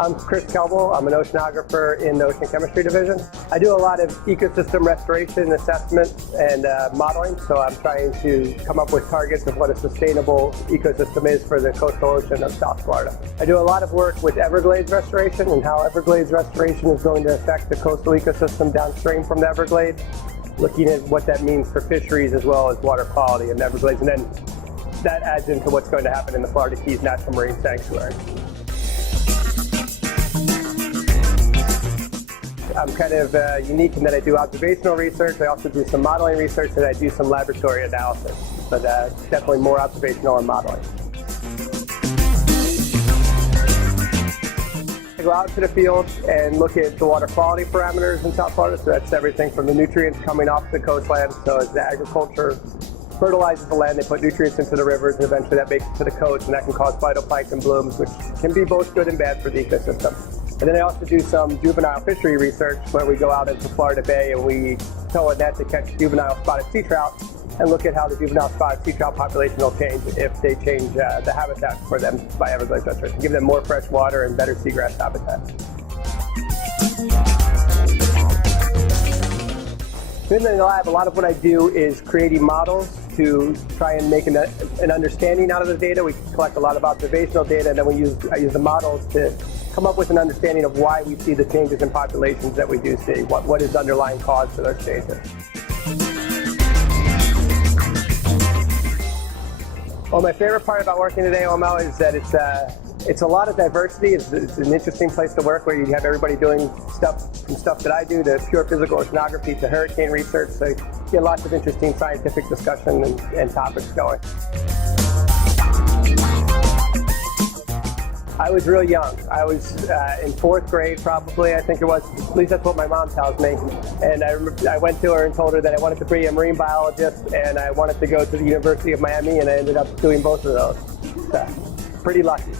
I'm Chris Kelble. I'm an oceanographer in the Ocean Chemistry Division. I do a lot of ecosystem restoration, assessment, and modeling, so I'm trying to come up with targets of what a sustainable ecosystem is for the coastal ocean of South Florida. I do a lot of work with Everglades restoration and how Everglades restoration is going to affect the coastal ecosystem downstream from the Everglades, looking at what that means for fisheries as well as water quality in the Everglades, and then that adds into what's going to happen in the Florida Keys Natural Marine Sanctuary. I'm kind of unique in that I do observational research. I also do some modeling research, and I do some laboratory analysis, but definitely more observational and modeling. I go out to the field and look at the water quality parameters in South Florida, so that's everything from the nutrients coming off the coastline. So as the agriculture fertilizes the land, they put nutrients into the rivers, and eventually that makes it to the coast, and that can cause phytoplankton blooms, which can be both good and bad for the ecosystem. And then I also do some juvenile fishery research where we go out into Florida Bay and we tow a net to catch juvenile spotted sea trout and look at how the juvenile spotted sea trout population will change if they change the habitat for them by Everglades restoration, give them more fresh water and better seagrass habitat. In the lab, a lot of what I do is creating models to try and make an understanding out of the data. We collect a lot of observational data, and then I use the models to come up with an understanding of why we see the changes in populations that we do see. What is the underlying cause for those changes? Well, my favorite part about working at AOML is that it's a lot of diversity. It's an interesting place to work where you have everybody doing stuff, from stuff that I do to pure physical oceanography to hurricane research. So you get lots of interesting scientific discussion and topics going. I was real young. I was in 4th grade probably, I think it was. At least that's what my mom tells me. And I went to her and told her that I wanted to be a marine biologist and I wanted to go to the University of Miami, and I ended up doing both of those. So, pretty lucky.